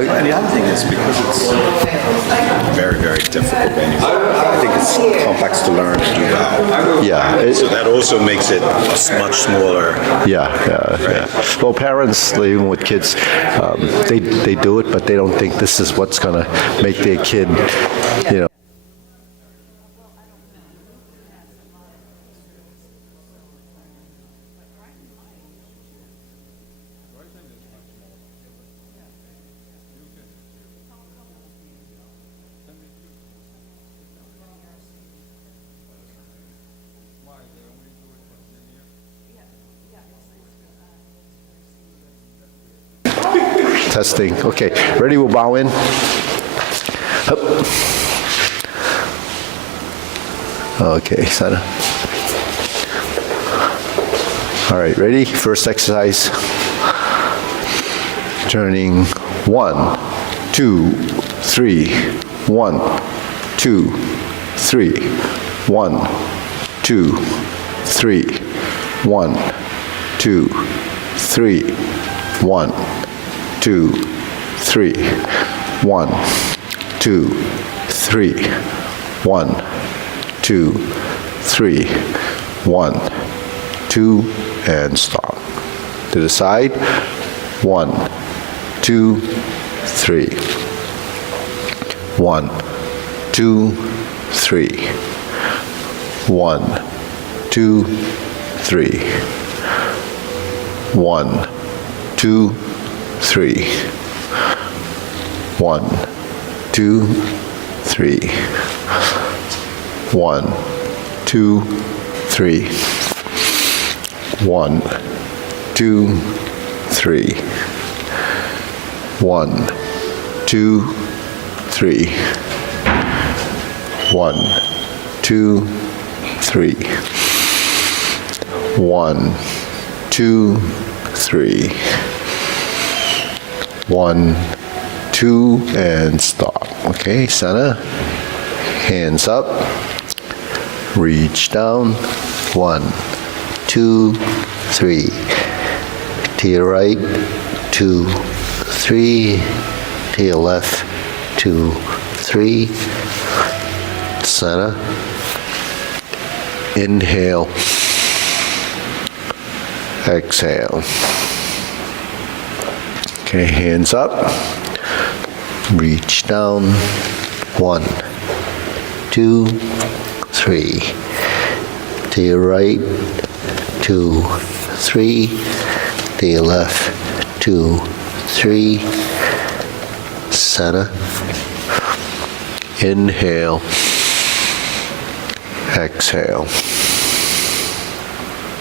And the other thing is because it's very, very difficult anyway. I think it's complex to learn to do well. Yeah. So that also makes it much smaller. Yeah. Well, parents, even with kids, they do it, but they don't think this is what's going to make their kid, you know. Testing. Okay, ready? We'll bow in. Hup. Okay, center. All right, ready? First exercise. Turning 1, 2, 3. 1, 2, 3. 1, 2, 3. 1, 2, 3. 1, 2, 3. 1, 2, 3. 1, 2, 3. 1, 2, and stop. To the side. 1, 2, 3. 1, 2, 3. 1, 2, 3. 1, 2, 3. 1, 2, 3. 1, 2, 3. 1, 2, 3. 1, 2, 3. 1, 2, 3. 1, 2, 3. 1, 2, and stop. Okay, center. Hands up. Reach down. 1, 2, 3. To your right. 2, 3. To your left. 2, 3. Center. Inhale. Exhale. Okay, hands up. Reach down. 1, 2, 3. To your right. 2, 3. To your left. 2, 3. Center. Inhale. Exhale.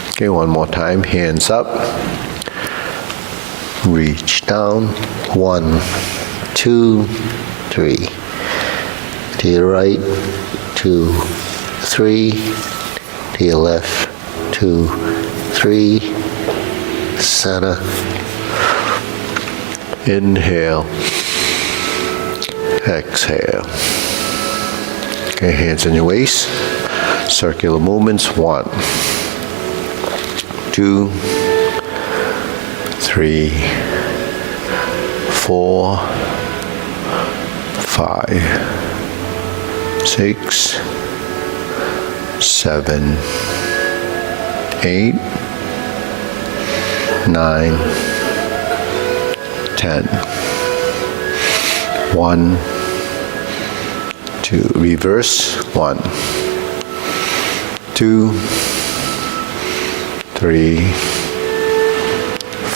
Okay, one more time. Hands up. Reach down. 1, 2, 3. To your right. 2, 3. To your left. 2, 3. Center. Inhale. Exhale. Okay, hands on your waist. Circular movements. 1, 2, 3, 4, 5, 6, 7, 8, 9, 10. 1, 2. Reverse. 1, 2, 3,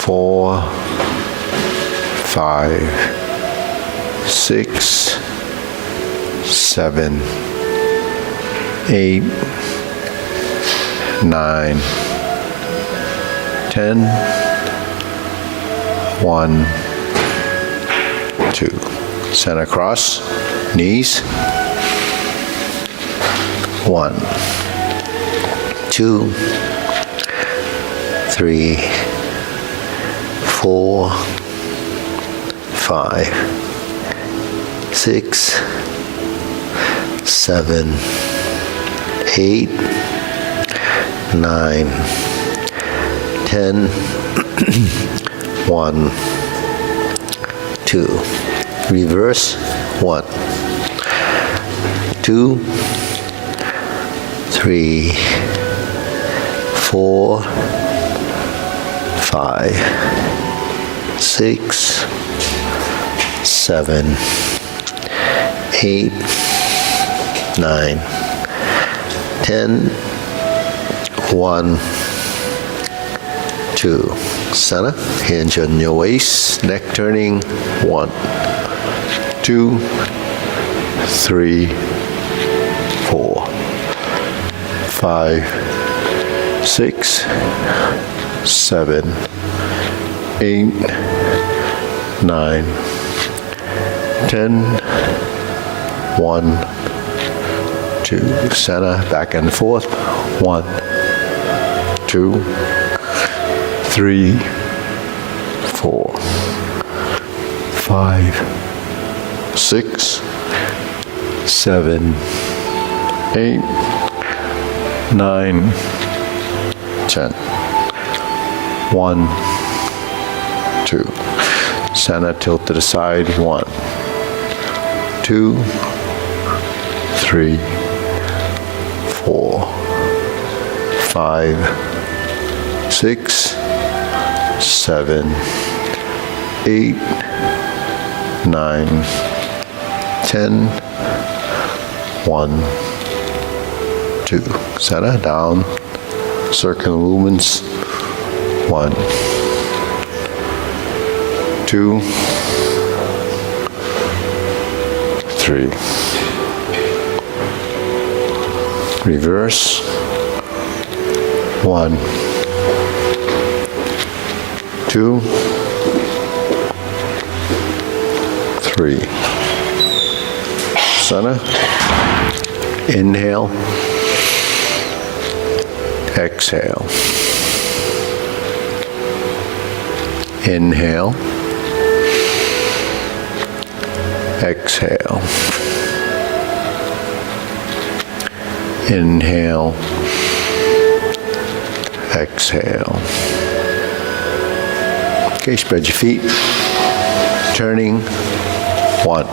4, 5, 6, 7, 8, 9, 10. 1, 2. Center cross. Knees. 1, 2, 3, 4, 5, 6, 7, 8, 9, 10. 1, 2. Reverse. 1, 2, 3, 4, 5, 6, 7, 8, 9, 10, 1, 2. Center, hinge on your waist, neck turning. 1, 2, 3, 4, 5, 6, 7, 8, 9, 10, 1, 2. Center, back and forth. 1, 2, 3, 4, 5, 6, 7, 8, 9, 10. 1, 2. Center, tilt to the side. 1, 2, 3, 4, 5, 6, 7, 8, 9, 10, 1, 2. Center, down, circular movements. 1, 2, 3. Reverse. 1, 2, 3. Center. Inhale. Exhale. Inhale. Exhale. Inhale. Exhale. Okay, spread your feet. Turning. 1,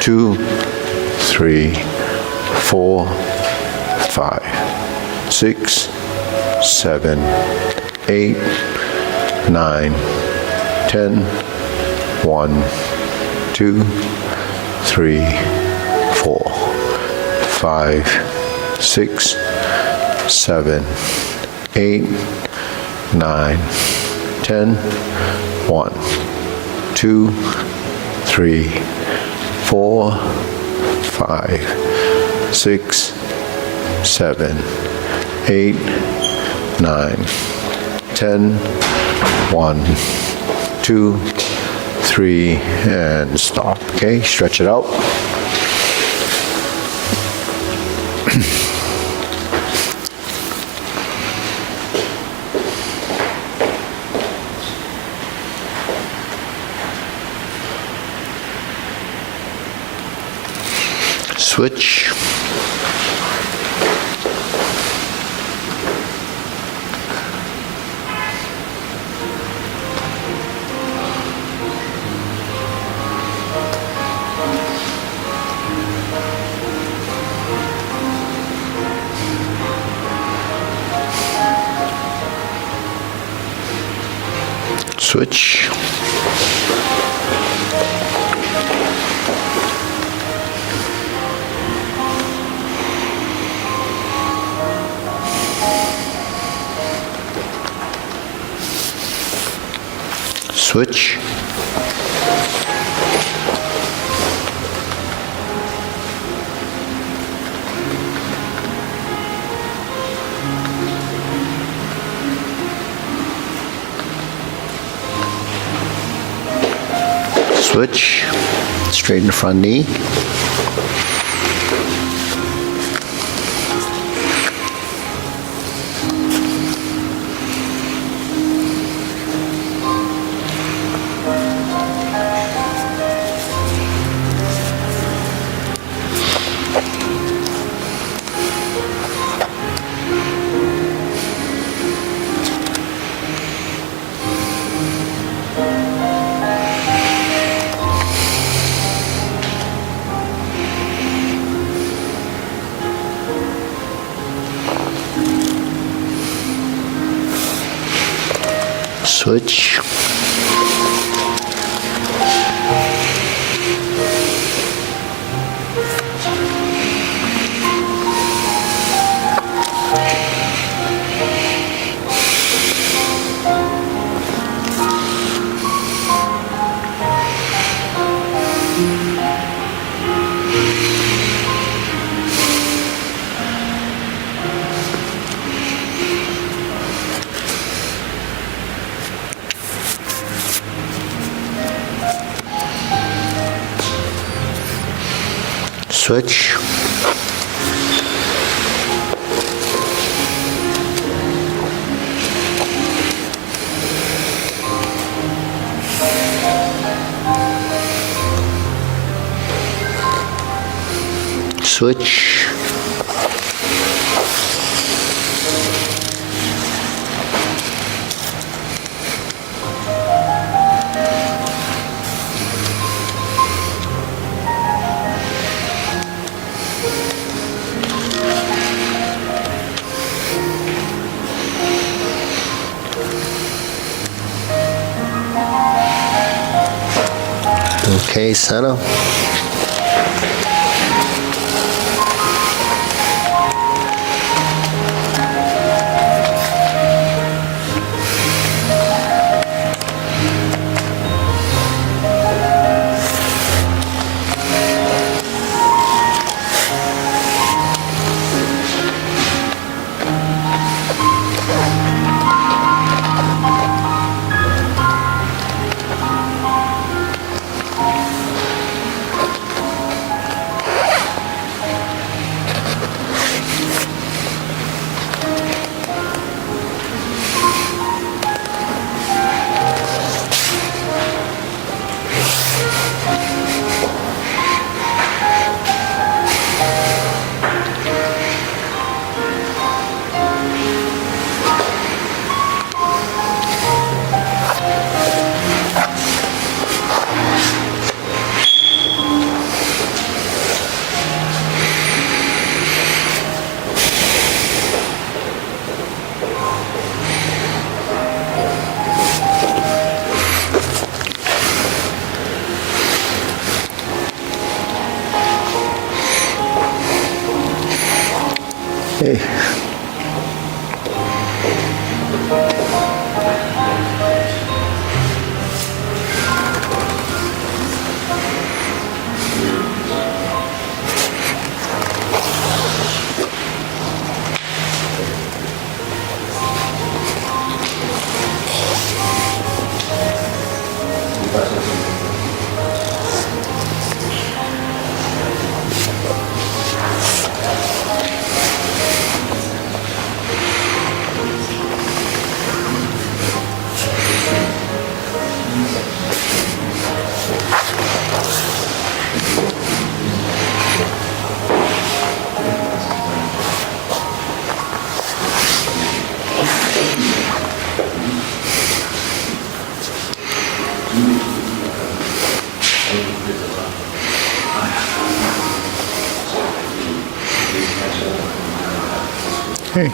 2, 3, 4, 5, 6, 7, 8, 9, 10, 1, 2, 3, 4, 5, 6, 7, 8, 9, 10, 1, 2, 3, 4, 5, 6, 7, 8, 9, 10, 1, 2, 3, and stop. Okay, stretch it out. Switch. Switch. Switch. Switch. Straighten the front knee. Switch. Switch. Switch. Okay, center. Hey. Hey.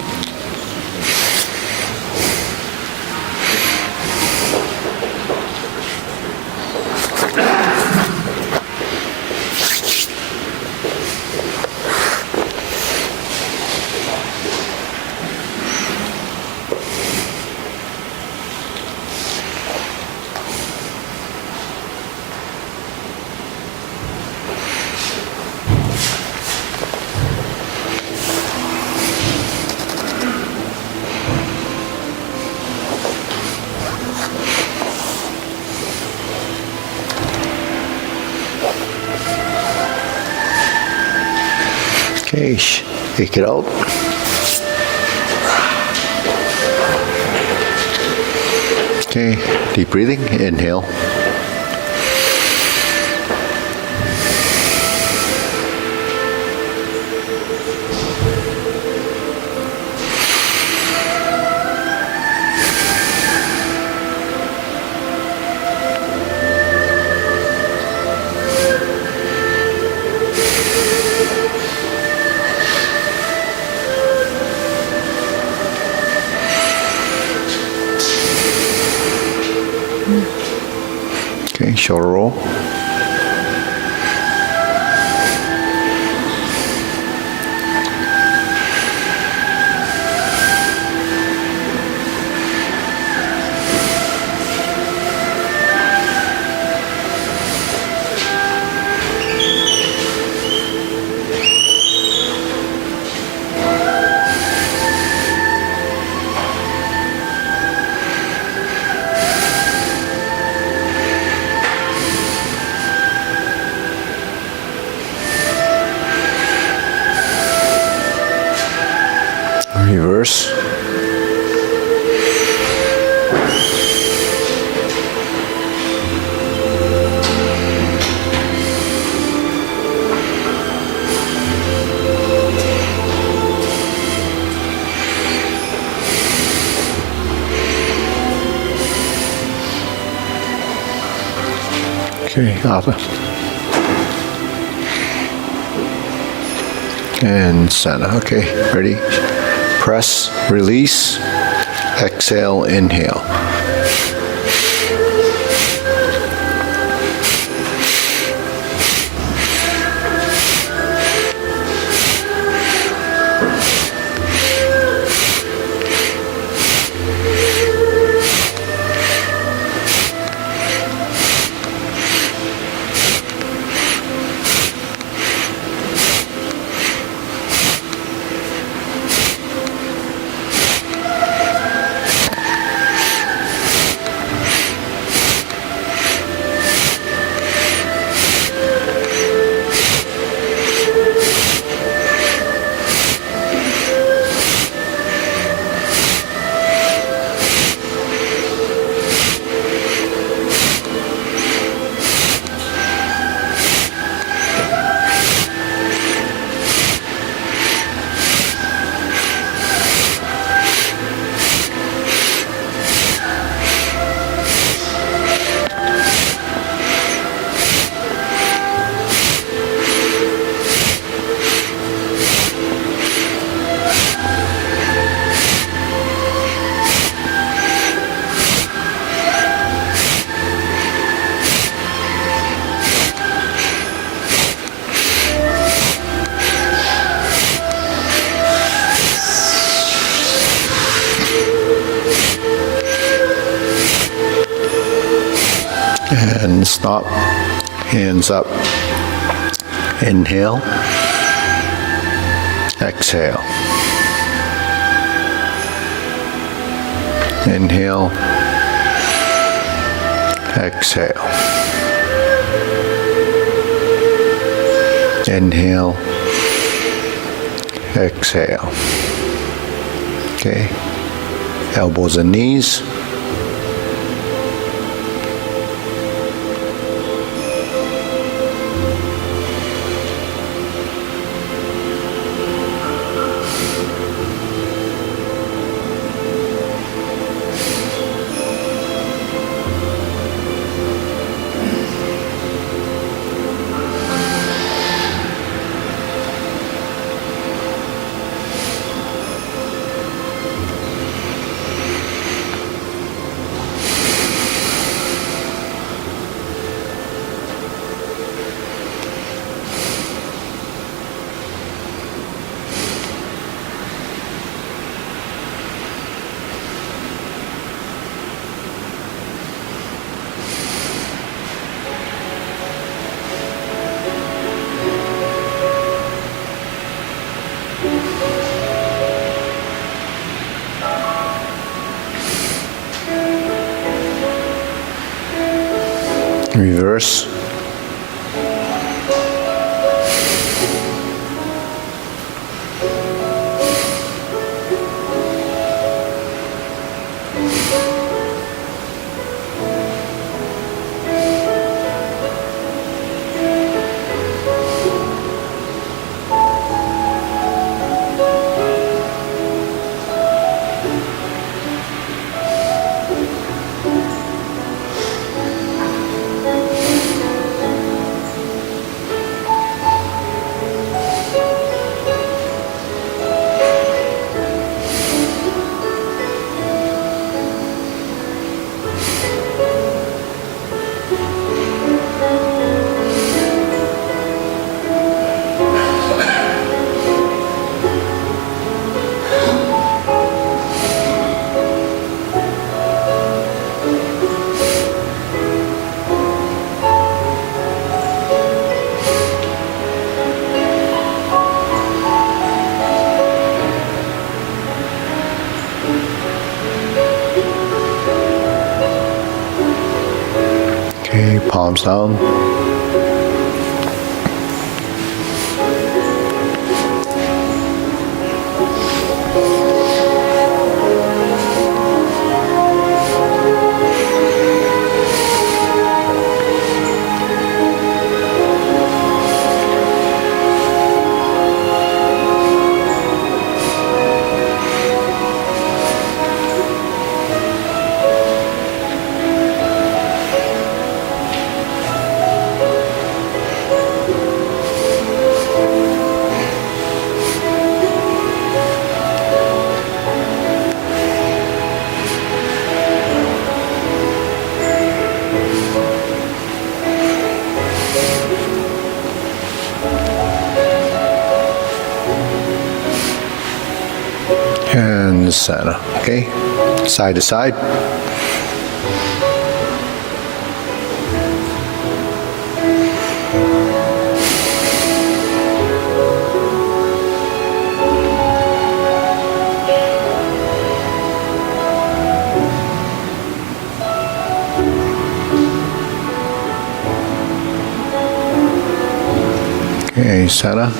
Okay, shake it out. Okay, deep breathing, inhale. Okay, shoulder roll. Reverse. Okay, up. And center. Okay, ready? Press, release, exhale, inhale. And stop, hands up, inhale, exhale, inhale, exhale, inhale, exhale. Okay, elbows and knees. Reverse. Okay, palms down. And center. Okay, side to side. Okay, center.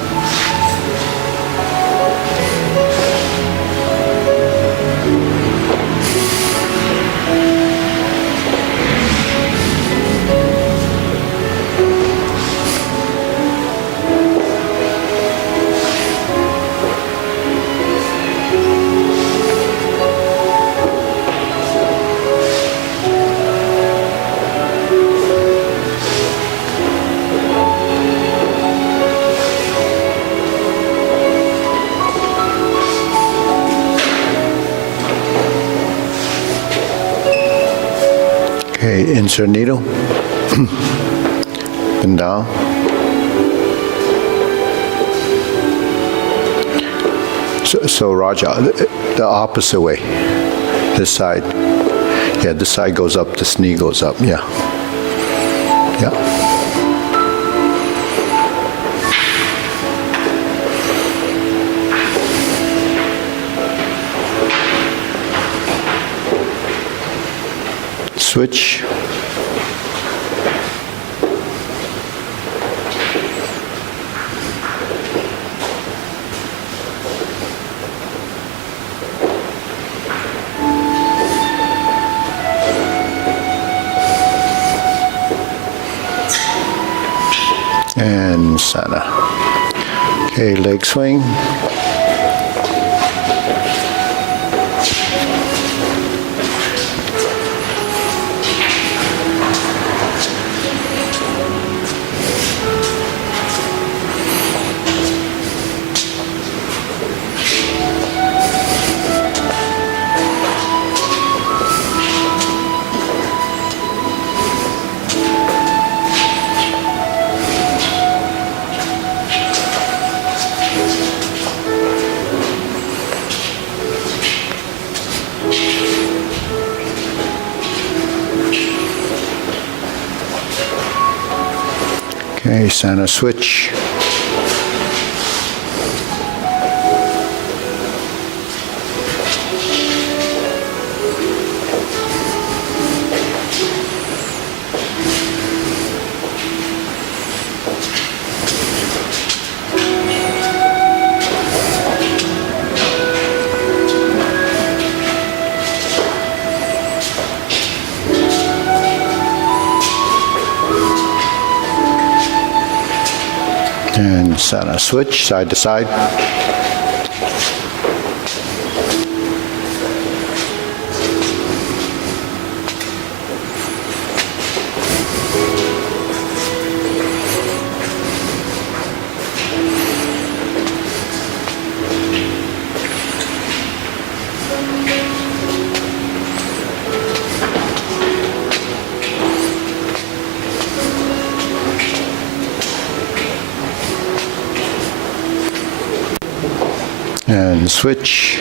Okay, insert needle. And down. So Raja, the opposite way. This side. Yeah, this side goes up, this knee goes up. Yeah. Yeah. Switch. And center. Okay, leg swing. Okay, center switch. And center switch, side to side. And switch.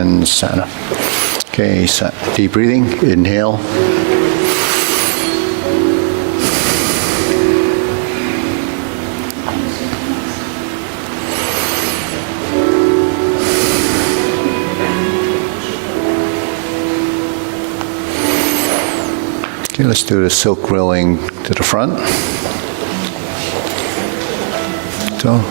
and Sana. Okay, deep breathing, inhale. Okay, let's do the silk grilling to the front. So.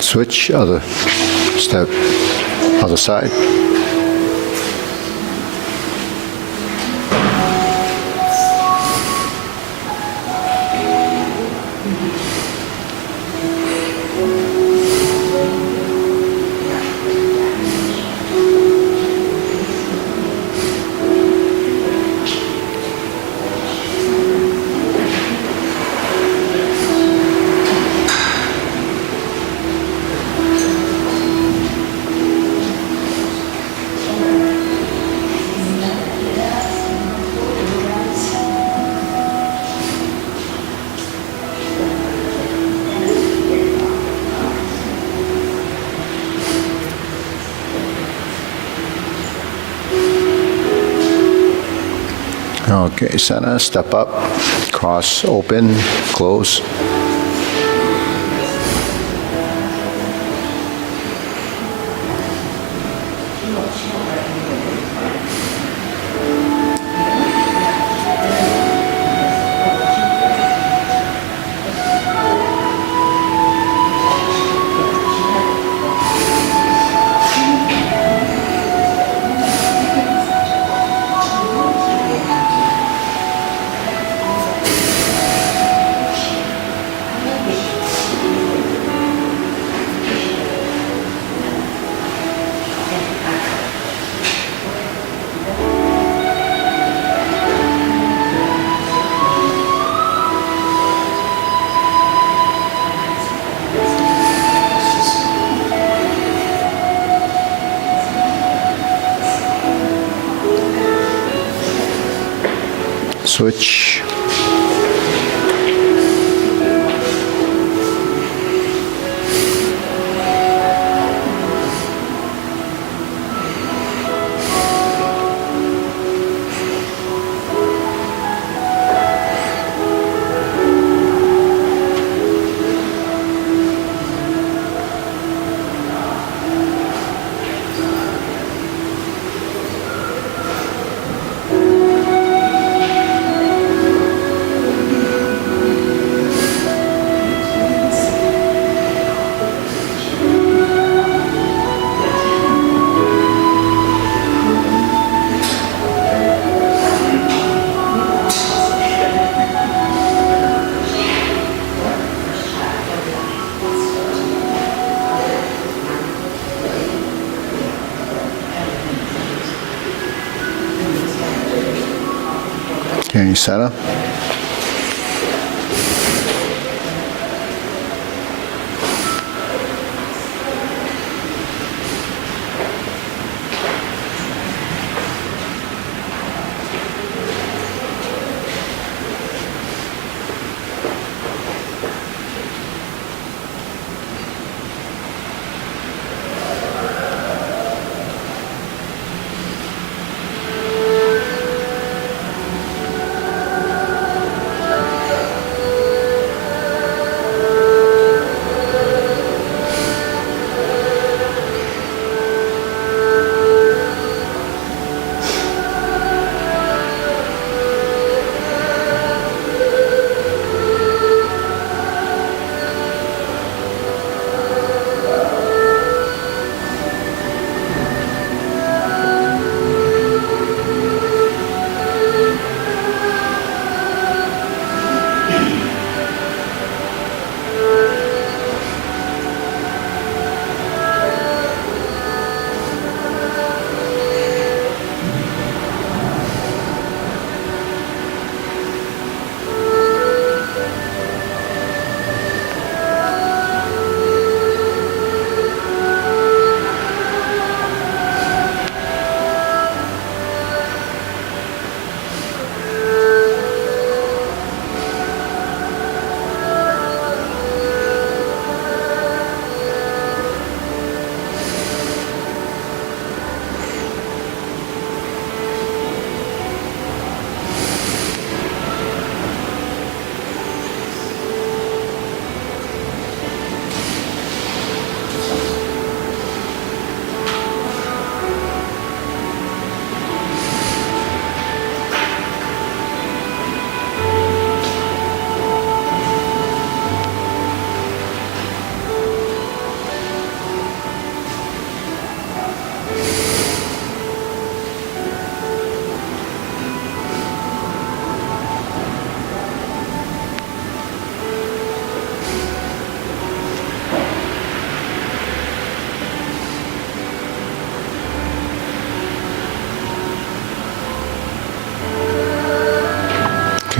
Switch, other step, other side. Okay, Sana, step up, cross, open, close. Switch. Okay, Sana.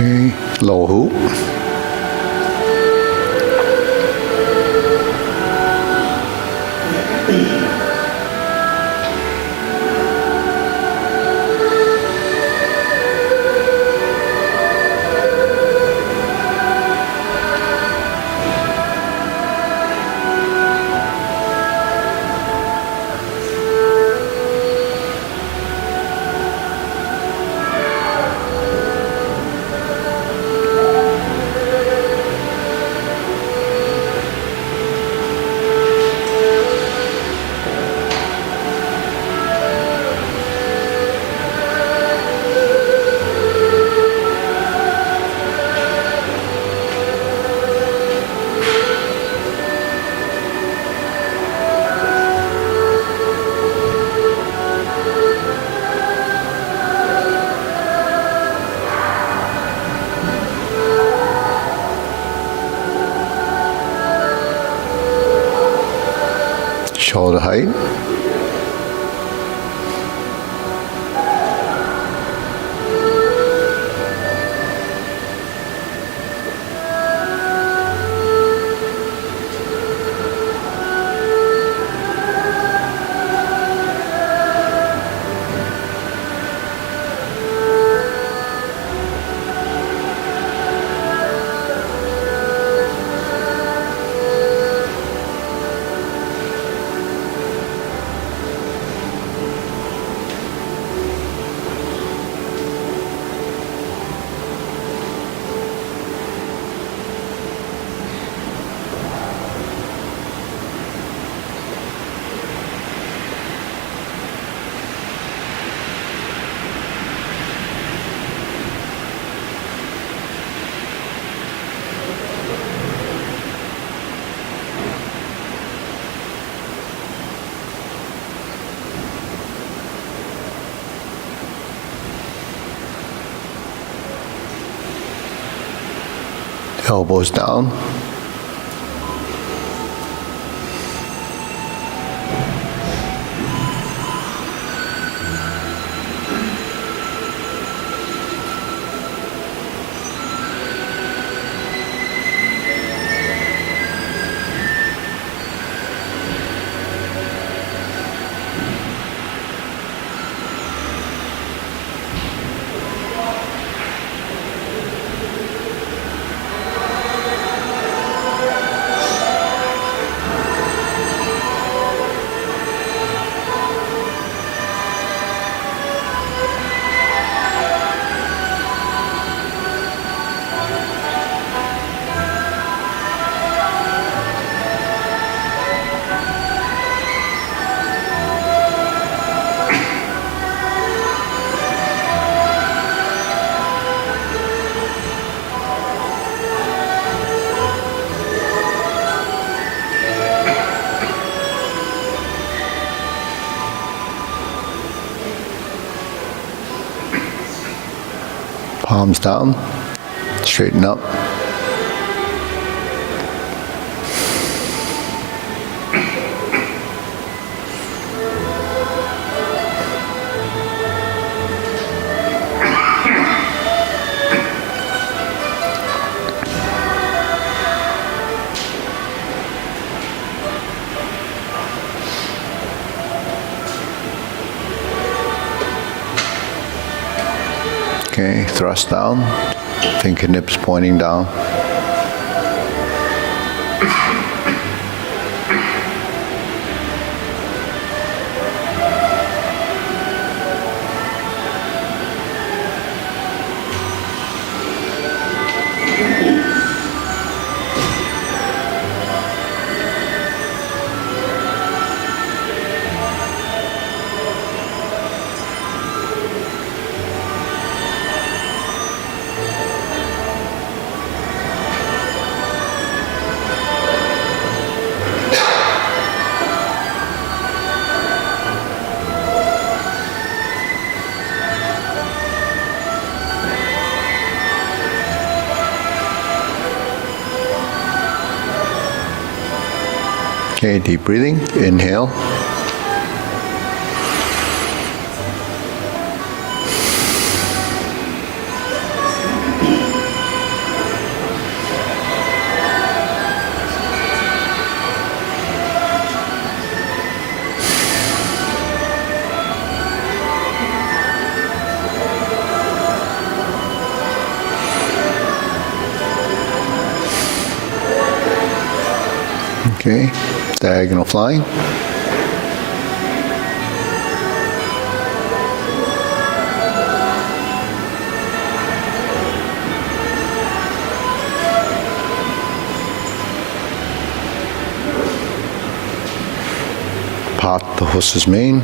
Okay, low hoop. Shoulder height. Elbows down. Palms down, straighten up. Okay, thrust down, fingertips pointing down. Okay, deep breathing, inhale. Okay, diagonal flying. Part the horse's mane.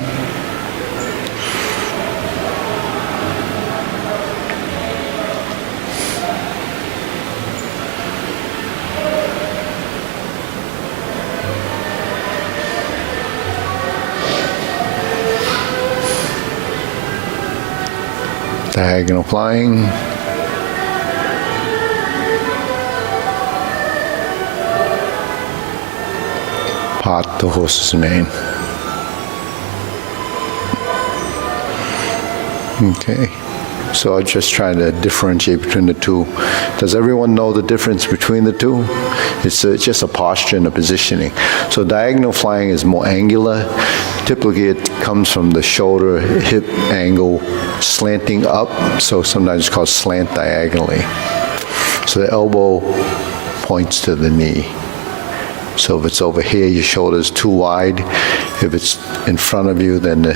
Diagonal flying. Part the horse's mane. Okay, so I'm just trying to differentiate between the two. Does everyone know the difference between the two? It's just a posture and a positioning. So diagonal flying is more angular. Typically it comes from the shoulder, hip angle, slanting up, so sometimes it's called slant diagonally. So the elbow points to the knee. So if it's over here, your shoulder is too wide. If it's in front of you, then the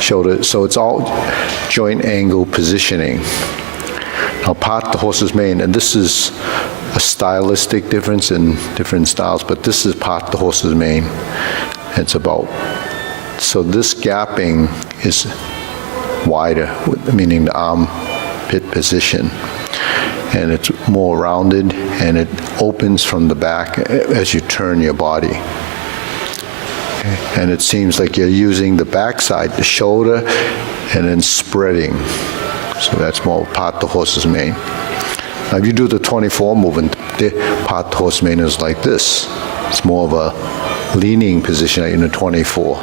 shoulder, so it's all joint angle positioning. Now part the horse's mane, and this is a stylistic difference in different styles, but this is part the horse's mane. It's about, so this gapping is wider, meaning the armpit position, and it's more rounded, and it opens from the back as you turn your body. And it seems like you're using the backside, the shoulder, and then spreading. So that's more part the horse's mane. Now if you do the 24 movement, the part the horse's mane is like this. It's more of a leaning position in the 24.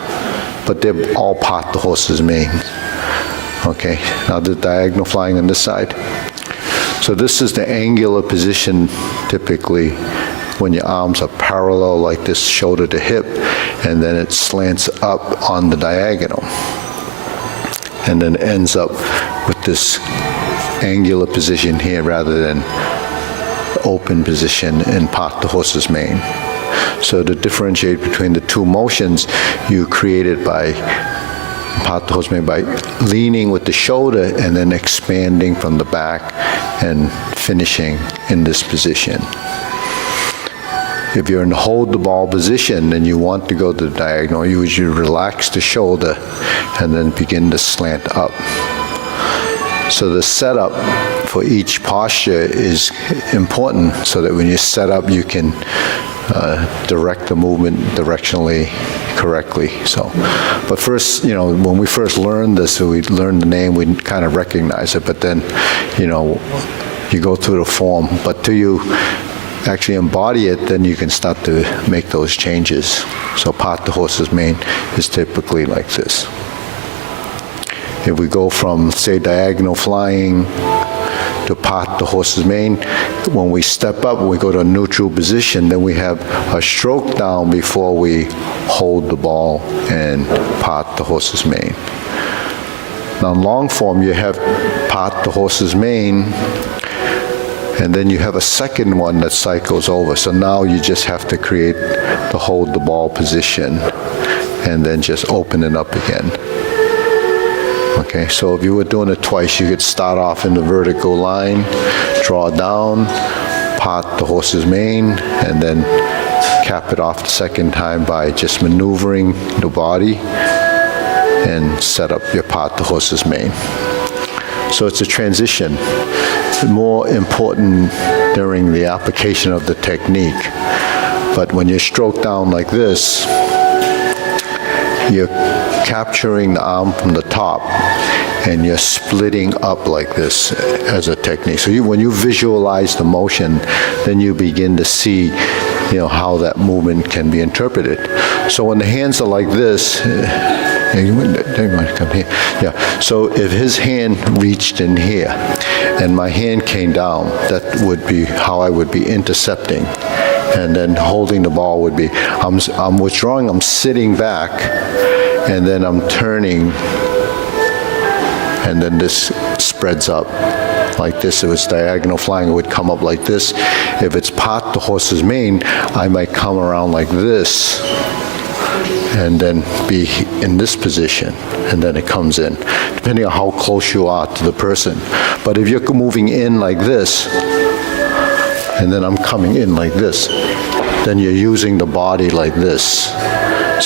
But they're all part the horse's mane. Okay, now the diagonal flying on this side. So this is the angular position typically when your arms are parallel like this, shoulder to hip, and then it slants up on the diagonal. And then ends up with this angular position here rather than open position in part the horse's mane. So to differentiate between the two motions, you create it by part the horse's mane by leaning with the shoulder and then expanding from the back and finishing in this position. If you're in hold the ball position and you want to go to the diagonal, you usually relax the shoulder and then begin to slant up. So the setup for each posture is important so that when you set up, you can direct the movement directionally correctly. So, but first, you know, when we first learned this, so we learned the name, we kind of recognize it, but then, you know, you go through the form, but till you actually embody it, then you can start to make those changes. So part the horse's mane is typically like this. If we go from, say, diagonal flying to part the horse's mane, when we step up, when we go to a neutral position, then we have a stroke down before we hold the ball and part the horse's mane. Now in long form, you have part the horse's mane, and then you have a second one that cycles over. So now you just have to create the hold the ball position and then just open it up again. Okay, so if you were doing it twice, you could start off in the vertical line, draw down, part the horse's mane, and then cap it off the second time by just maneuvering the body and set up your part the horse's mane. So it's a transition. More important during the application of the technique. But when you stroke down like this, you're capturing the arm from the top and you're splitting up like this as a technique. So when you visualize the motion, then you begin to see, you know, how that movement can be interpreted. So when the hands are like this, yeah. So if his hand reached in here and my hand came down, that would be how I would be intercepting. And then holding the ball would be, I'm withdrawing, I'm sitting back, and then I'm turning, and then this spreads up. like this. If it's diagonal flying, it would come up like this. If it's part the horse's mane, I might come around like this and then be in this position, and then it comes in, depending on how close you are to the person. But if you're moving in like this, and then I'm coming in like this, then you're using the body like this.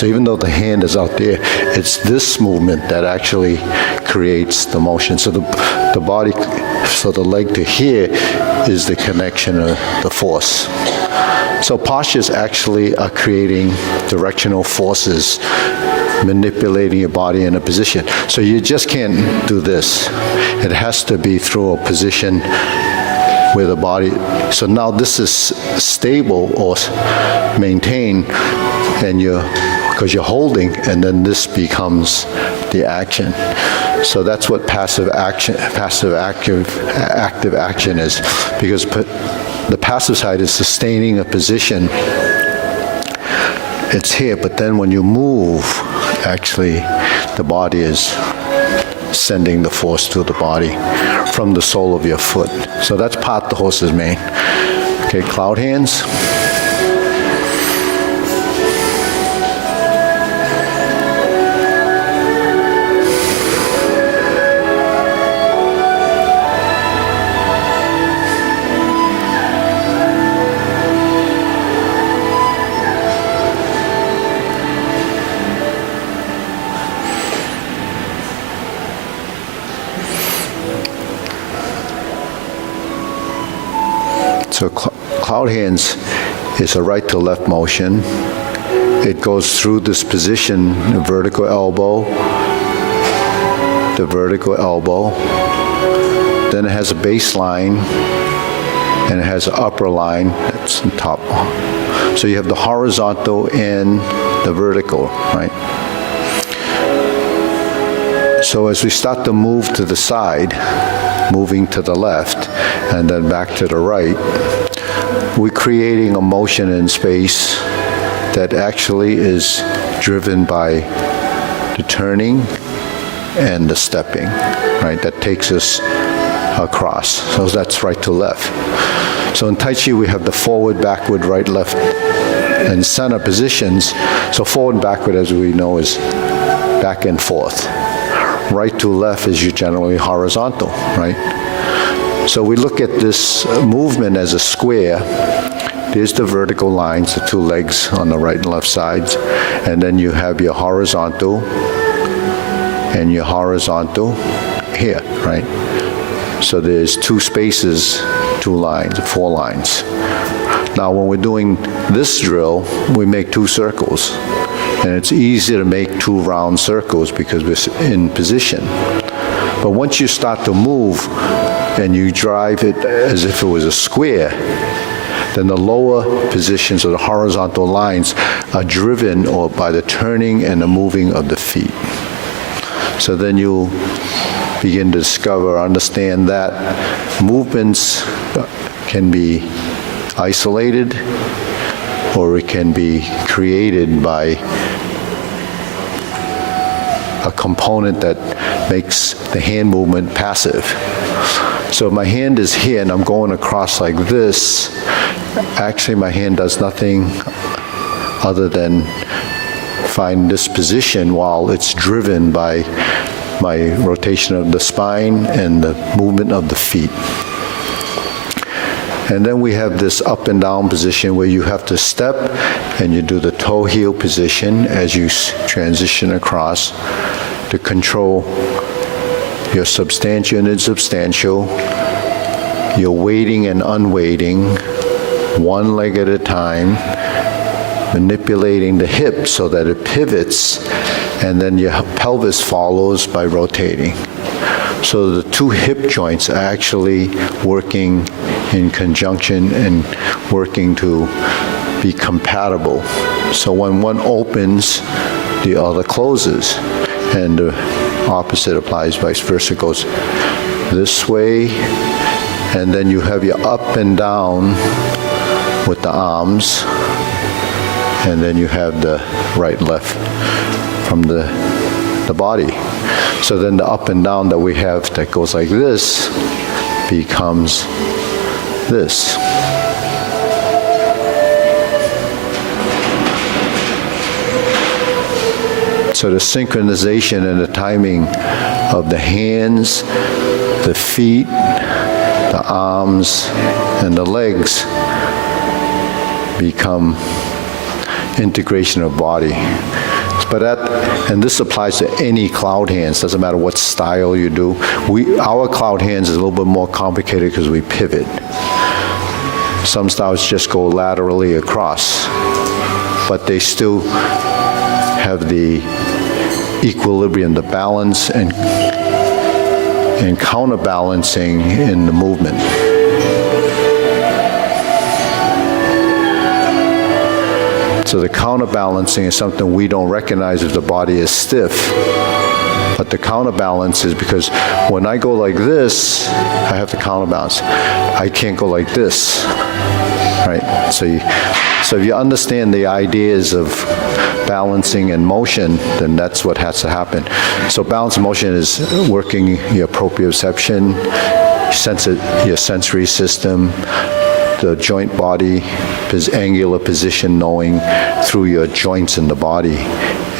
So even though the hand is out there, it's this movement that actually creates the motion. So the body, so the leg to here is the connection of the force. So postures actually are creating directional forces, manipulating your body in a position. So you just can't do this. It has to be through a position where the body, so now this is stable or maintained, and because you're holding, and then this becomes the action. So that's what passive active action is, because the passive side is sustaining a position. It's here, but then when you move, actually, the body is sending the force to the body from the sole of your foot. So that's part the horse's mane. Okay, cloud hands. So cloud hands is a right to left motion. It goes through this position, the vertical elbow, then it has a baseline, and it has an upper line that's on top. So you have the horizontal and the vertical, right? So as we start to move to the side, moving to the left, and then back to the right, we're creating a motion in space that actually is driven by the turning and the stepping, right? That takes us across. So that's right to left. So in Tai Chi, we have the forward, backward, right, left, and center positions. So forward and backward, as we know, is back and forth. Right to left is generally horizontal, right? So we look at this movement as a square. There's the vertical lines, the two legs on the right and left sides, and then you have your horizontal and your horizontal here, right? So there's two spaces, two lines, 4 lines. Now when we're doing this drill, we make 2 circles. And it's easy to make 2 round circles because we're in position. But once you start to move and you drive it as if it was a square, then the lower positions or the horizontal lines are driven or by the turning and the moving of the feet. So then you'll begin to discover, understand that movements can be isolated or it can be created by a component that makes the hand movement passive. So if my hand is here and I'm going across like this, actually my hand does nothing other than find this position while it's driven by my rotation of the spine and the movement of the feet. And then we have this up and down position where you have to step and you do the toe heel position as you transition across to control your substantial and insubstantial, your weighting and unweighting, one leg at a time, manipulating the hip so that it pivots, and then your pelvis follows by rotating. So the 2 hip joints are actually working in conjunction and working to be compatible. So when one opens, the other closes. And the opposite applies, vice versa, goes this way. And then you have your up and down with the arms. And then you have the right, left from the body. So then the up and down that we have that goes like this becomes this. So the synchronization and the timing of the hands, the feet, the arms, and the legs become integration of body. But and this applies to any cloud hands, doesn't matter what style you do. Our cloud hands is a little bit more complicated because we pivot. Some styles just go laterally across, but they still have the equilibrium, the balance, and counterbalancing in the movement. So the counterbalancing is something we don't recognize if the body is stiff. But the counterbalance is because when I go like this, I have to counterbalance. I can't go like this, right? So if you understand the ideas of balancing and motion, then that's what has to happen. So balance and motion is working your proprioception, your sensory system, the joint body, angular position knowing through your joints in the body,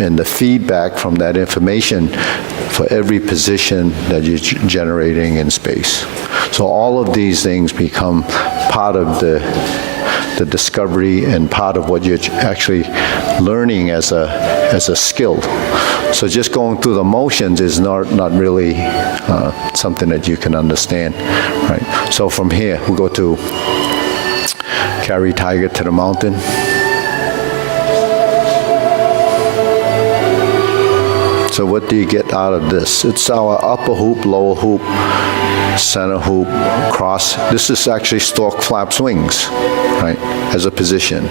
and the feedback from that information for every position that you're generating in space. So all of these things become part of the discovery and part of what you're actually learning as a skill. So just going through the motions is not really something that you can understand, right? So from here, we go to carry tiger to the mountain. So what do you get out of this? It's our upper hoop, lower hoop, center hoop, cross. This is actually stork flaps wings, right, as a position.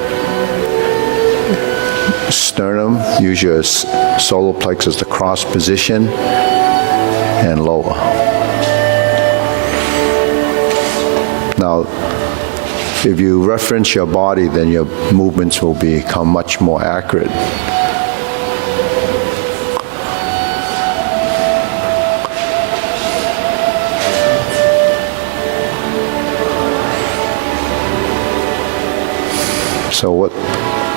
Sternum, use your solar plexus, the cross position, and lower. Now, if you reference your body, then your movements will become much more accurate. So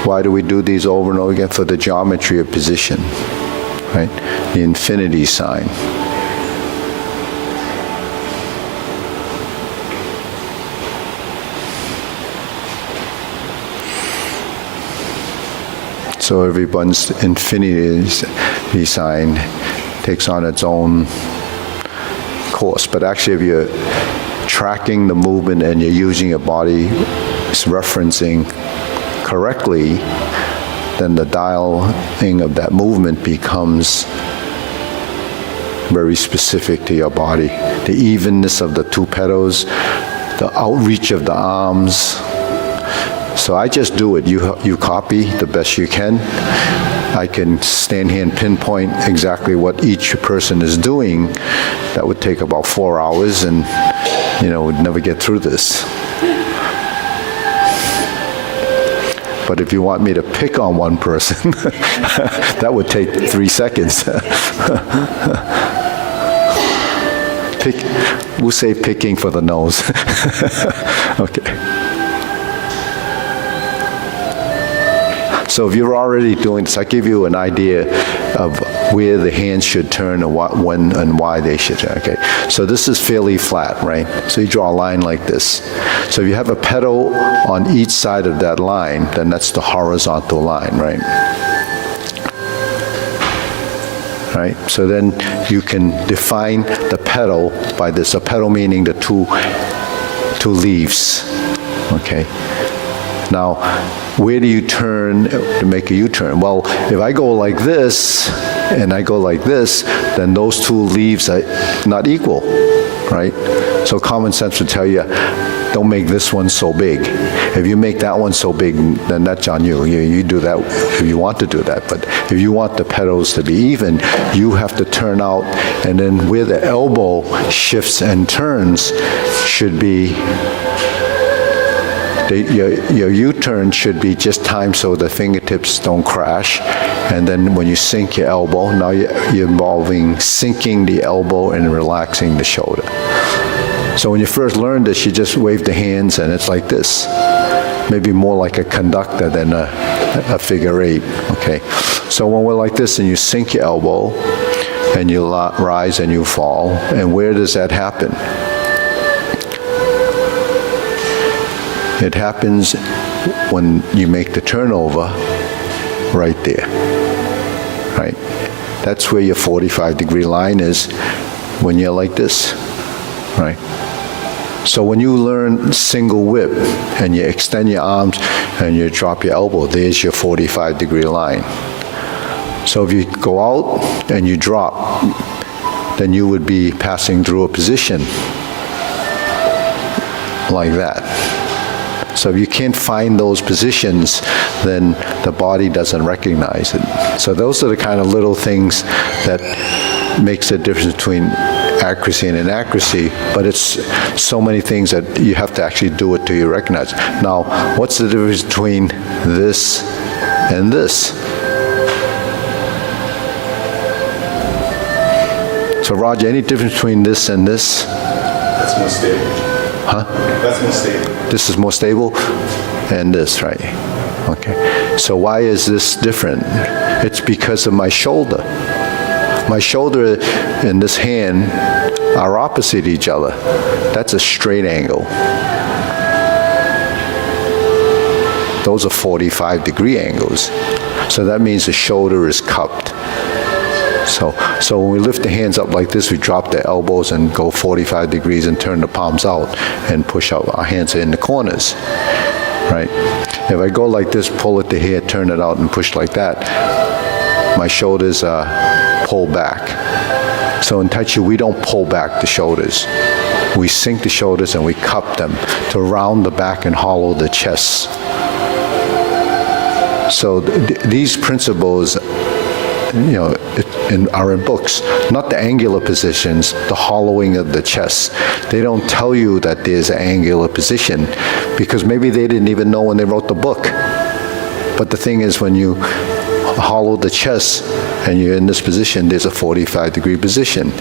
why do we do these over and over again? For the geometry of position, right? The infinity sign. So everyone's infinity sign takes on its own course. But actually, if you're tracking the movement and you're using your body as referencing correctly, then the dialing of that movement becomes very specific to your body. The evenness of the two pedals, the outreach of the arms. So I just do it. You copy the best you can. I can stand here and pinpoint exactly what each person is doing. That would take about 4 hours, and we'd never get through this. But if you want me to pick on one person, that would take 3 seconds. We'll say picking for the nose. Okay. So if you're already doing this, I give you an idea of where the hands should turn and when and why they should turn. Okay. So this is fairly flat, right? So you draw a line like this. So if you have a pedal on each side of that line, then that's the horizontal line, right? Right? So then you can define the pedal by this. A pedal meaning the two leaves. Okay. Now, where do you turn to make a U-turn? Well, if I go like this and I go like this, then those two leaves are not equal, right? So common sense would tell you, don't make this one so big. If you make that one so big, then that's on you. You do that if you want to do that. But if you want the pedals to be even, you have to turn out, and then where the elbow shifts and turns should be your U-turn should be just timed so the fingertips don't crash. And then when you sink your elbow, now you're involving sinking the elbow and relaxing the shoulder. So when you first learn this, you just wave the hands and it's like this. Maybe more like a conductor than a figure eight, okay? So when we're like this and you sink your elbow and you rise and you fall, and where does that happen? It happens when you make the turnover right there, right? That's where your 45-degree line is when you're like this, right? So when you learn single whip and you extend your arms and you drop your elbow, there's your 45-degree line. So if you go out and you drop, then you would be passing through a position like that. So if you can't find those positions, then the body doesn't recognize it. So those are the kind of little things that makes a difference between accuracy and inaccuracy, but it's so many things that you have to actually do it till you recognize. Now, what's the difference between this and this? So Roger, any difference between this and this? That's more stable. Huh? That's more stable. This is more stable, and this, right? Okay. So why is this different? It's because of my shoulder. My shoulder and this hand are opposite each other. That's a straight angle. Those are 45-degree angles. So that means the shoulder is cupped. So when we lift the hands up like this, we drop the elbows and go 45 degrees and turn the palms out and push out. Our hands are in the corners, right? If I go like this, pull it to here, turn it out and push like that, my shoulders are pulled back. So in Tai Chi, we don't pull back the shoulders. We sink the shoulders and we cup them to round the back and hollow the chest. So these principles, you know, are in books, not the angular positions, the hollowing of the chest. They don't tell you that there's an angular position because maybe they didn't even know when they wrote the book. But the thing is, when you hollow the chest and you're in this position, there's a 45-degree position.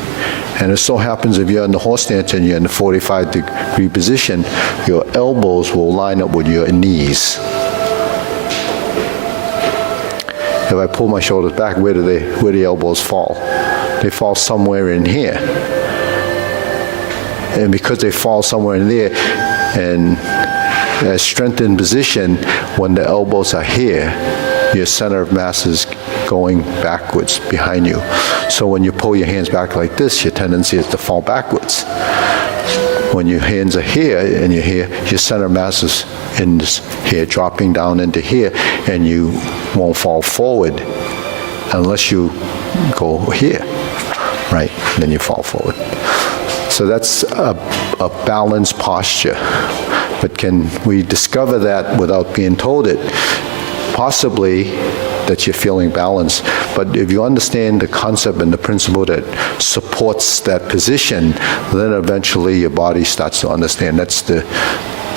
And it so happens if you're in the horse stance and you're in the 45-degree position, your elbows will line up with your knees. If I pull my shoulders back, where do the elbows fall? They fall somewhere in here. And because they fall somewhere in there, and a strengthened position, when the elbows are here, your center of mass is going backwards behind you. So when you pull your hands back like this, your tendency is to fall backwards. When your hands are here and you're here, your center of mass is in this here, dropping down into here, and you won't fall forward unless you go here, right? Then you fall forward. So that's a balanced posture. But can we discover that without being told it? Possibly that you're feeling balanced, but if you understand the concept and the principle that supports that position, then eventually your body starts to understand. That's the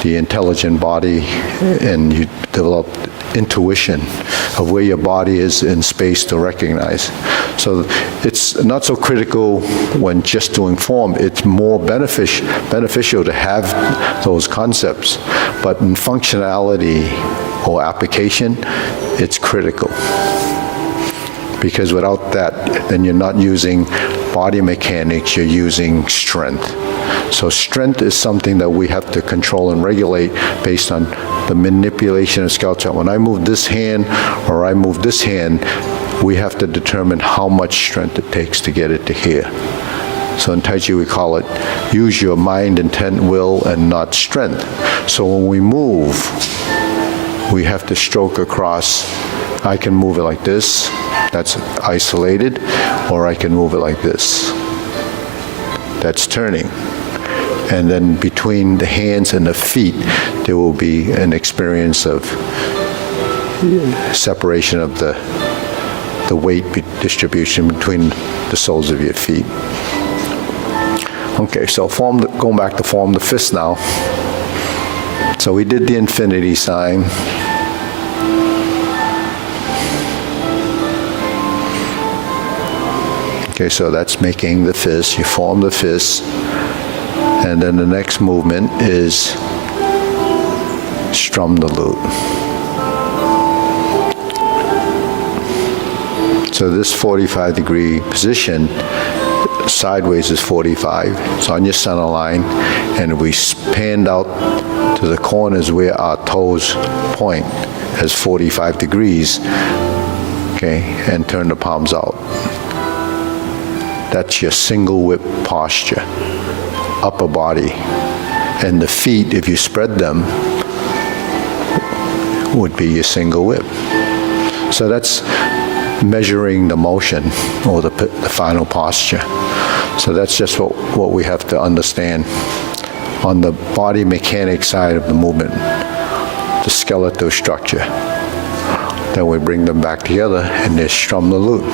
intelligent body, and you develop intuition of where your body is in space to recognize. So it's not so critical when just doing form. It's more beneficial to have those concepts, but in functionality or application, it's critical. Because without that, then you're not using body mechanics, you're using strength. So strength is something that we have to control and regulate based on the manipulation of skeleton. When I move this hand or I move this hand, we have to determine how much strength it takes to get it to here. So in Tai Chi we call it, use your mind, intent, will, and not strength. So when we move, we have to stroke across. I can move it like this, that's isolated, or I can move it like this. That's turning. And then between the hands and the feet, there will be an experience of separation of the weight distribution between the soles of your feet. Okay, so going back to form the fist now. So we did the infinity sign. Okay, so that's making the fist. You form the fist. And then the next movement is strum the lute. So this 45-degree position, sideways is 45. It's on your center line, and we panned out to the corners where our toes point as 45 degrees, okay, and turn the palms out. That's your single whip posture, upper body. And the feet, if you spread them, would be your single whip. So that's measuring the motion or the final posture. So that's just what we have to understand on the body mechanic side of the movement, the skeletal structure. Then we bring them back together and they strum the lute.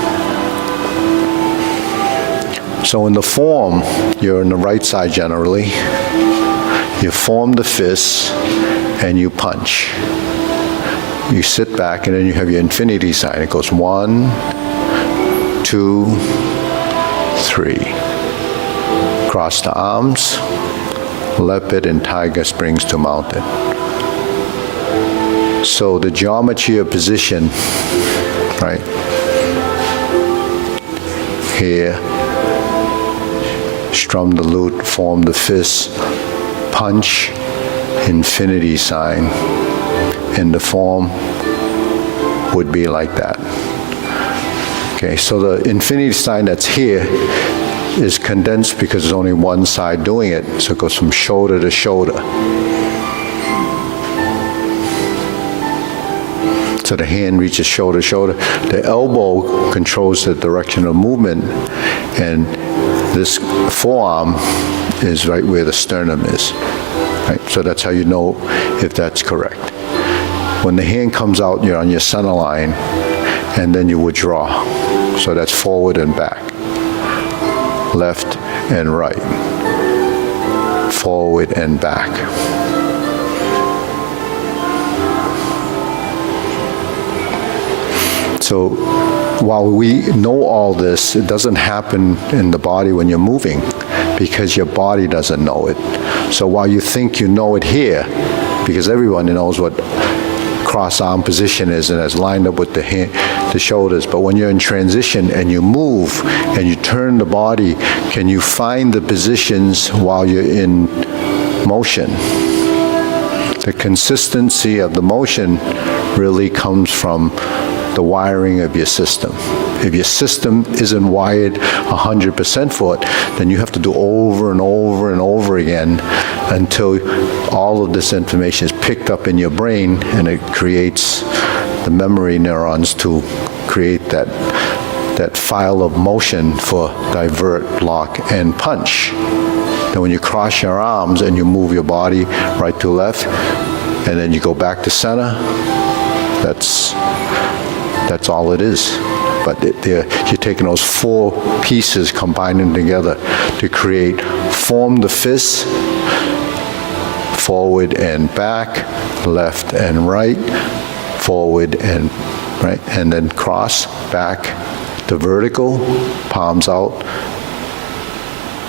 So in the form, you're on the right side generally. You form the fists and you punch. You sit back and then you have your infinity sign. It goes 1, 2, 3. Cross the arms, leopard and tiger springs to mountain. So the geometry of position, right? Here, strum the lute, form the fist, punch, infinity sign. And the form would be like that. Okay, so the infinity sign that's here is condensed because there's only one side doing it, so it goes from shoulder to shoulder. So the hand reaches shoulder to shoulder. The elbow controls the direction of movement, and this forearm is right where the sternum is. Right? So that's how you know if that's correct. When the hand comes out, you're on your center line, and then you withdraw. So that's forward and back, left and right, forward and back. So while we know all this, it doesn't happen in the body when you're moving because your body doesn't know it. So while you think you know it here, because everyone knows what cross-arm position is and is lined up with the shoulders. But when you're in transition and you move and you turn the body, can you find the positions while you're in motion? The consistency of the motion really comes from the wiring of your system. If your system isn't wired 100% for it, then you have to do over and over and over again until all of this information is picked up in your brain and it creates the memory neurons to create that file of motion for divert, lock, and punch. Then when you cross your arms and you move your body right to left, and then you go back to center, that's all it is. But you're taking those four pieces, combining them together to create, form the fist, forward and back, left and right, forward and right, and then cross, back, the vertical, palms out,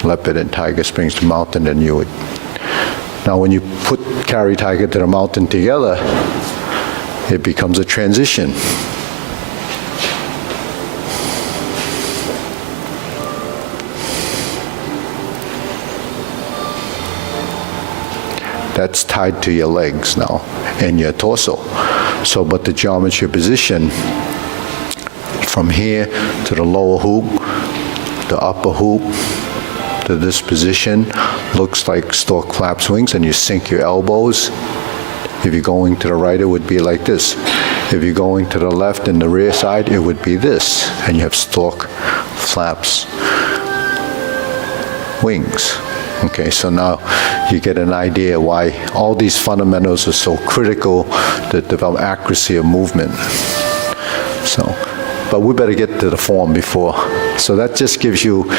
leopard and tiger springs to mountain, and you would. Now when you carry tiger to the mountain together, it becomes a transition. That's tied to your legs now and your torso. So, but the geometry of position from here to the lower hoop, the upper hoop, to this position looks like stork flaps wings, and you sink your elbows. If you're going to the right, it would be like this. If you're going to the left in the rear side, it would be this, and you have stork flaps wings. Okay, so now you get an idea why all these fundamentals are so critical to develop accuracy of movement. So, but we better get to the form before. So that just gives you,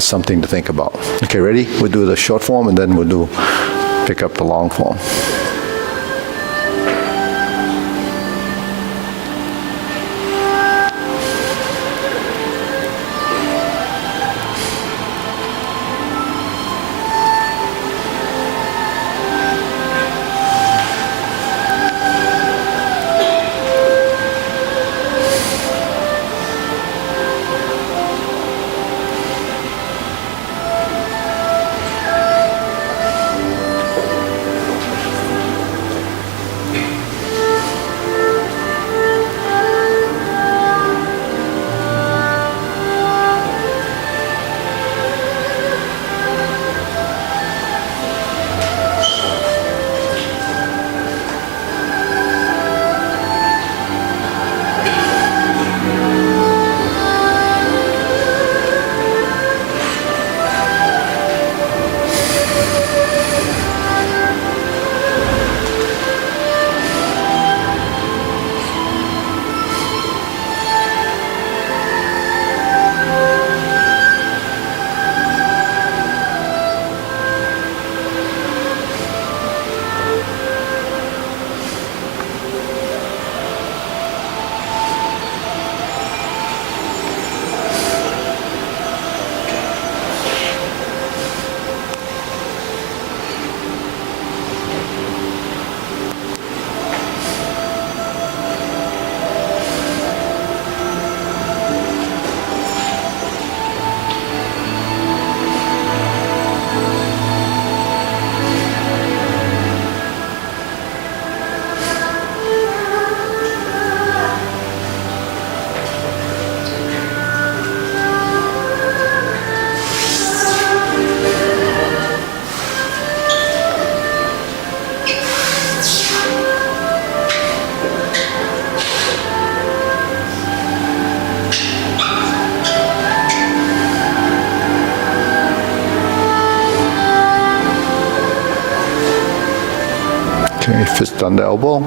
something to think about. Okay, ready? We'll do the short form and then we'll pick up the long form. Okay, fist on the elbow.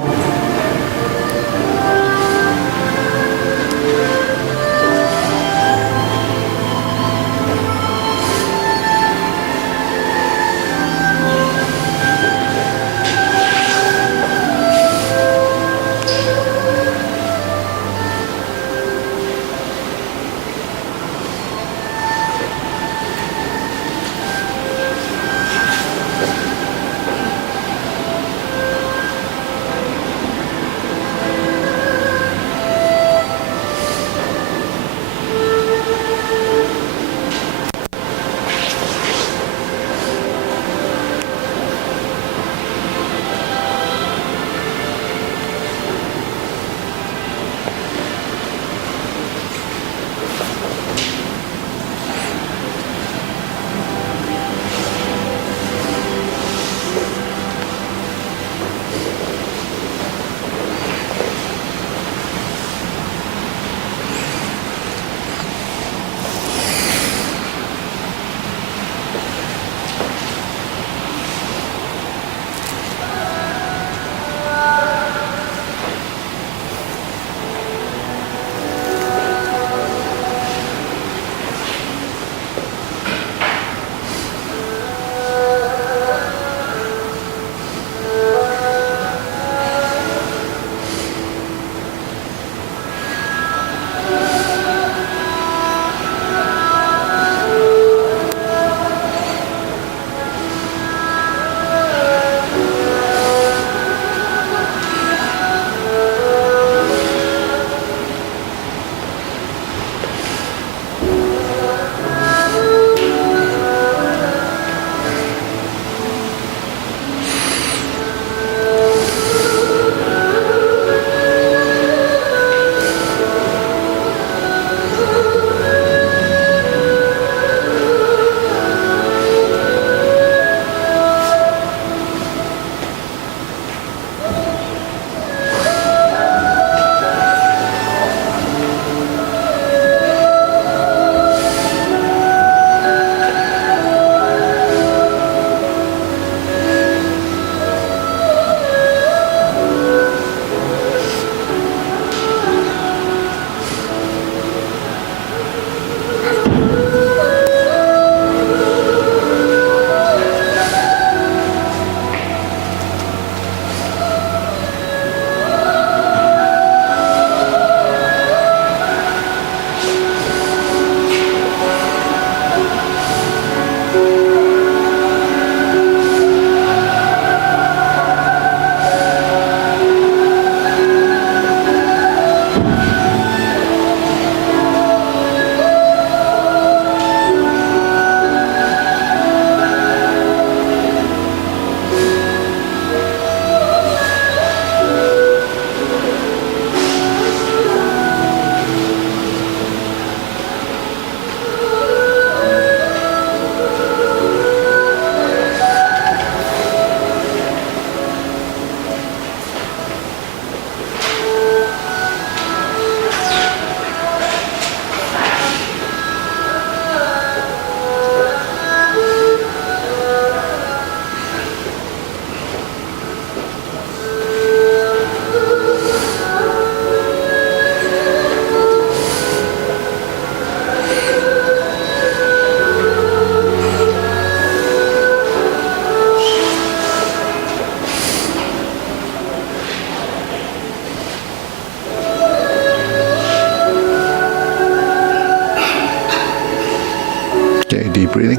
Okay, deep breathing.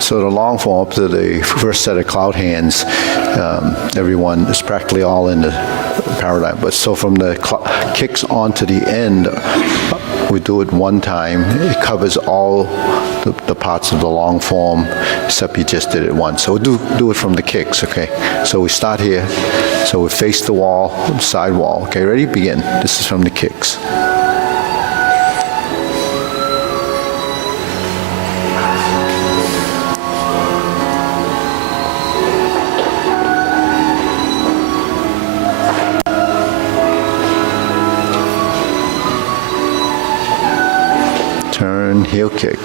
So the long form up to the first set of cloud hands, everyone is practically all in the paradigm. But so from the kicks onto the end, we do it one time. It covers all the parts of the long form, except you just did it once. So do it from the kicks, okay? So we start here. So we face the wall, side wall. Okay, ready? Begin. This is from the kicks. Turn, heel kick.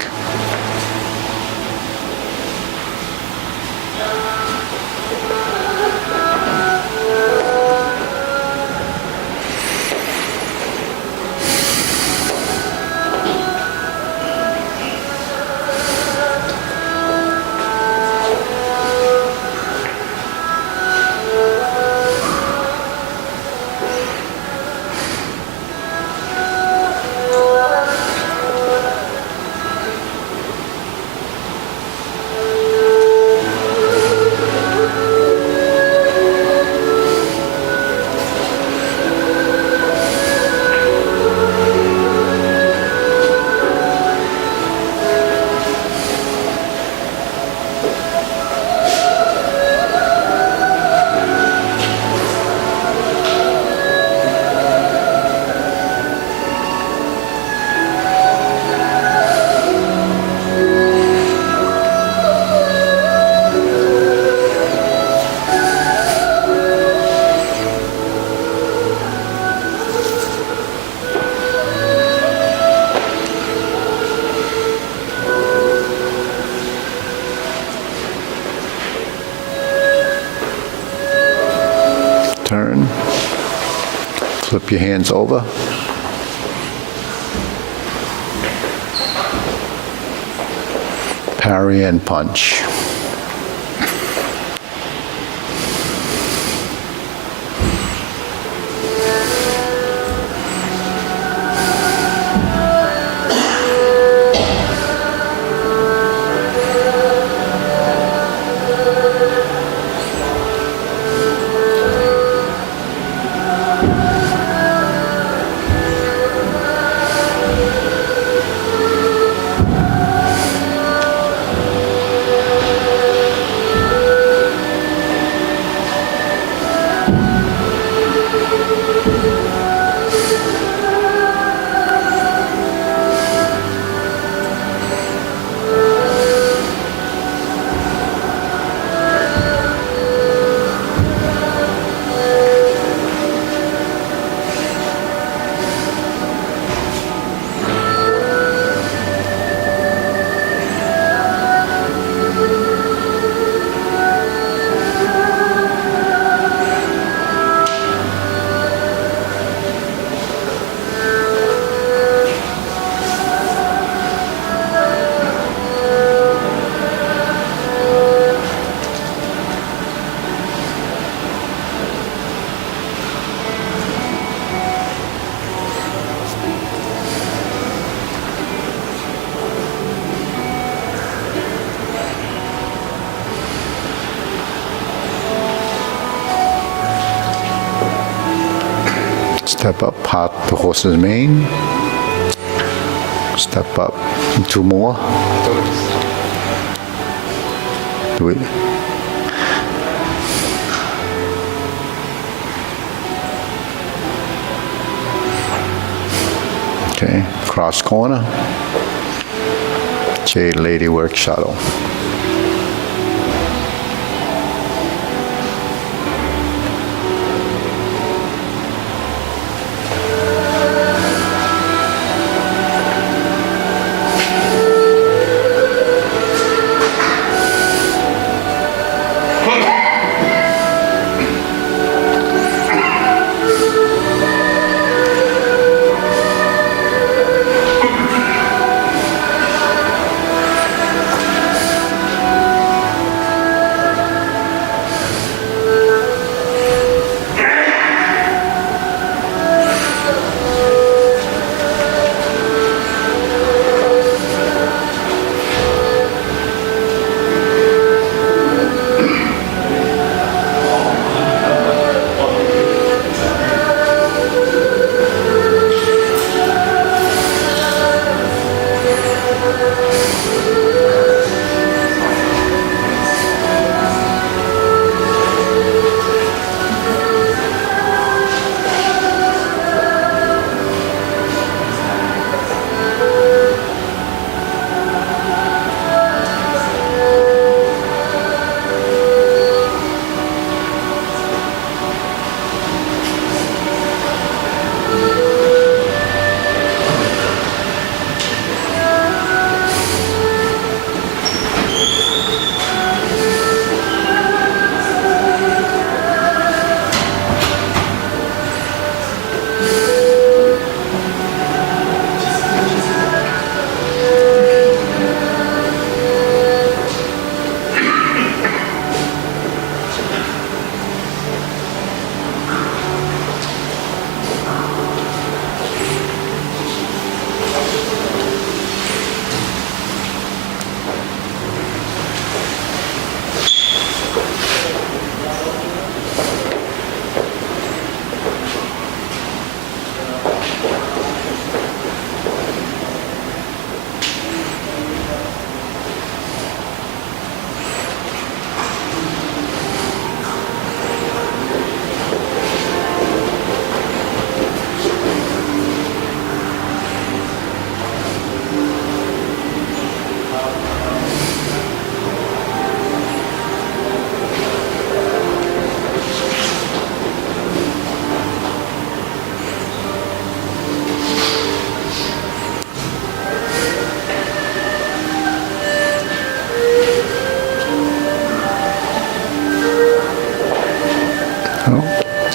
Turn. Flip your hands over. Parry and punch. Step up, part the horse's mane. Step up, 2 more. Do it. Okay, cross corner. Jade lady work shuttle.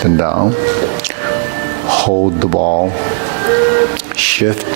and down. Hold the ball, shift.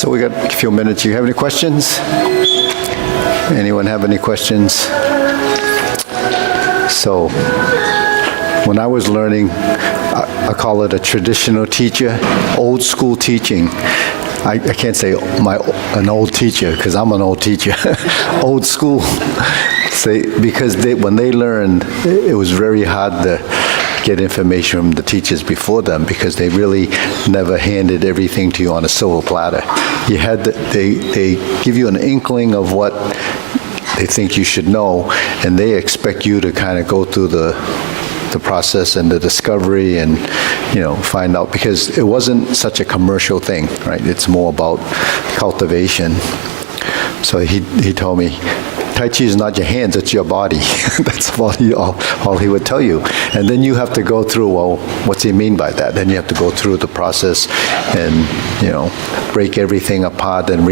So we got a few minutes. You have any questions? Anyone have any questions? So when I was learning, I call it a traditional teacher, old school teaching. I can't say an old teacher because I'm an old teacher. Old school. Because when they learned, it was very hard to get information from the teachers before them because they really never handed everything to you on a silver platter. You had they give you an inkling of what they think you should know, and they expect you to kind of go through the process and the discovery and, find out, because it wasn't such a commercial thing, right? It's more about cultivation. So he told me, Tai Chi is not your hands, it's your body. That's all he would tell you. And then you have to go through, well, what's he mean by that? Then you have to go through the process and, break everything apart and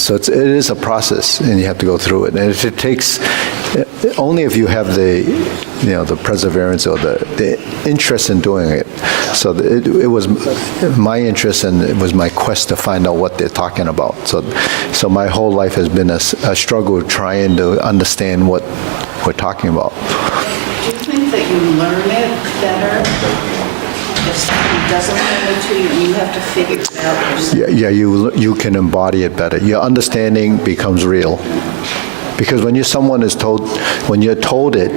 so it is a process and you have to go through it. And it takes, only if you have the perseverance or the interest in doing it. So it was my interest and it was my quest to find out what they're talking about. So my whole life has been a struggle trying to understand what we're talking about. Do you think that you learn it better if somebody doesn't learn it to you and you have to figure it out yourself? Yeah, you can embody it better. Your understanding becomes real. Because when you're told it,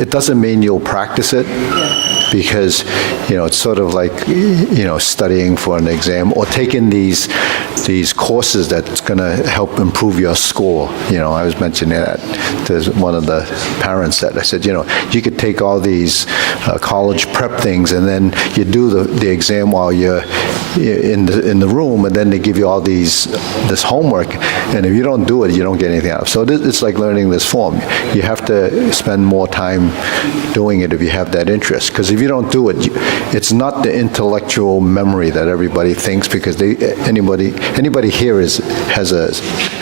it doesn't mean you'll practice it. Because, it's sort of like, studying for an exam or taking these courses that's going to help improve your score. I was mentioning that to one of the parents that I said, you could take all these college prep things and then you do the exam while you're in the room, and then they give you all this homework, and if you don't do it, you don't get anything out. So it's like learning this form. You have to spend more time doing it if you have that interest, because if you don't do it, it's not the intellectual memory that everybody thinks, because anybody here has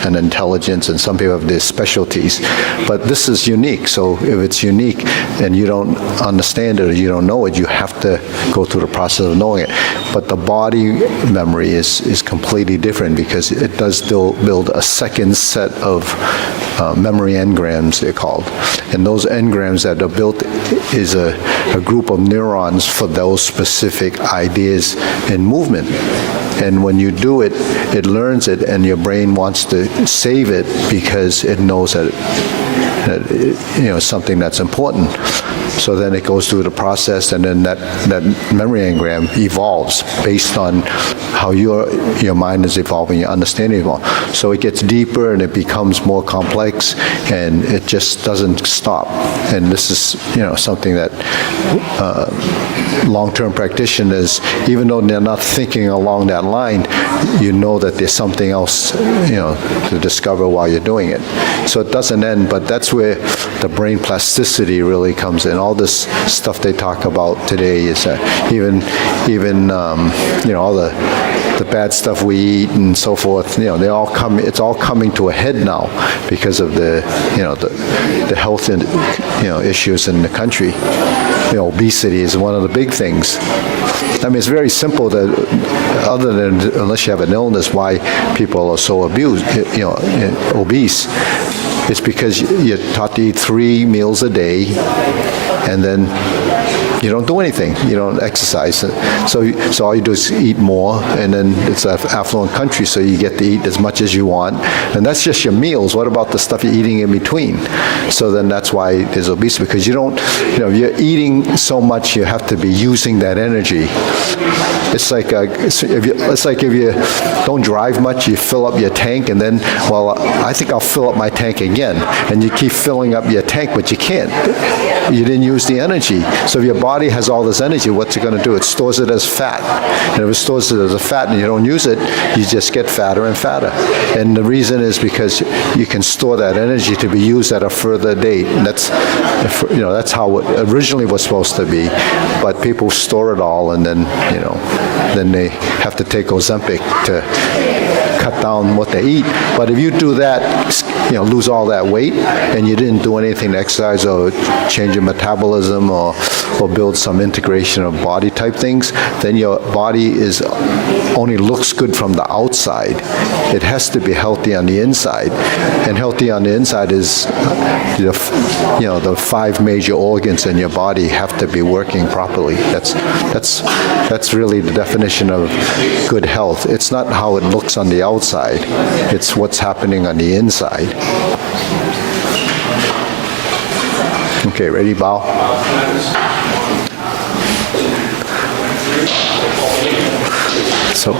an intelligence, and some people have their specialties, but this is unique. So if it's unique and you don't understand it or you don't know it, you have to go through the process of knowing it. But the body memory is completely different, because it does still build a second set of memory engrams, they're called. And those engrams that are built is a group of neurons for those specific ideas and movement. And when you do it, it learns it, and your brain wants to save it because it knows that it's something that's important. So then it goes through the process, and then that memory engram evolves based on how your mind is evolving, your understanding evolves. So it gets deeper and it becomes more complex, and it just doesn't stop. And this is something that long-term practitioners, even though they're not thinking along that line, that there's something else to discover while you're doing it. So it doesn't end, but that's where the brain plasticity really comes in. All this stuff they talk about today is even all the bad stuff we eat and so forth. It's all coming to a head now because of the health and issues in the country. Obesity is one of the big things. I mean, it's very simple that, other than unless you have an illness, why people are so obese. It's because you're taught to eat 3 meals a day, and then you don't do anything. You don't exercise. So all you do is eat more, and then it's an affluent country, so you get to eat as much as you want. And that's just your meals. What about the stuff you're eating in between? So then that's why there's obesity, because you're eating so much, you have to be using that energy. It's like if you don't drive much, you fill up your tank, and then, I think I'll fill up my tank again. And you keep filling up your tank, but you can't. You didn't use the energy. So if your body has all this energy, what's it going to do? It stores it as fat. And if it stores it as a fat and you don't use it, you just get fatter and fatter. And the reason is because you can store that energy to be used at a further date. And that's how it originally was supposed to be. But people store it all, and then they have to take Ozempic to cut down what they eat. But if you do that, lose all that weight, and you didn't do anything to exercise or change your metabolism or build some integration of body type things, then your body only looks good from the outside. It has to be healthy on the inside, and healthy on the inside is the 5 major organs in your body have to be working properly. That's really the definition of good health. It's not how it looks on the outside, it's what's happening on the inside. Okay, ready, bow? So,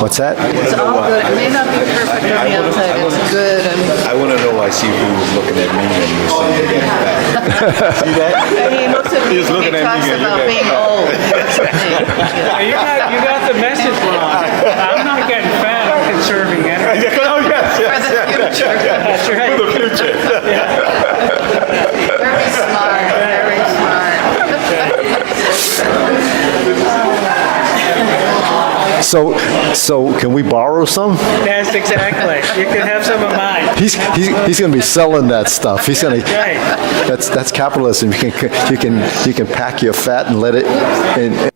what's that? It's all good. It may not be perfect on the outside. It's good. I want to know why Sifu was looking at me and you were saying to get back. See that? He looks at me He's and looking he at me talks and about you're being old. He looks at me. You got the message wrong. I'm not getting fat. I'm conserving energy. Oh, yes, For the future. That's right. For the future. Very smart. Very smart. So can we borrow some? Yes, exactly. You can have some of mine. He's going to be selling that stuff. He's going to. Right. That's capitalism. You can pack your fat and let it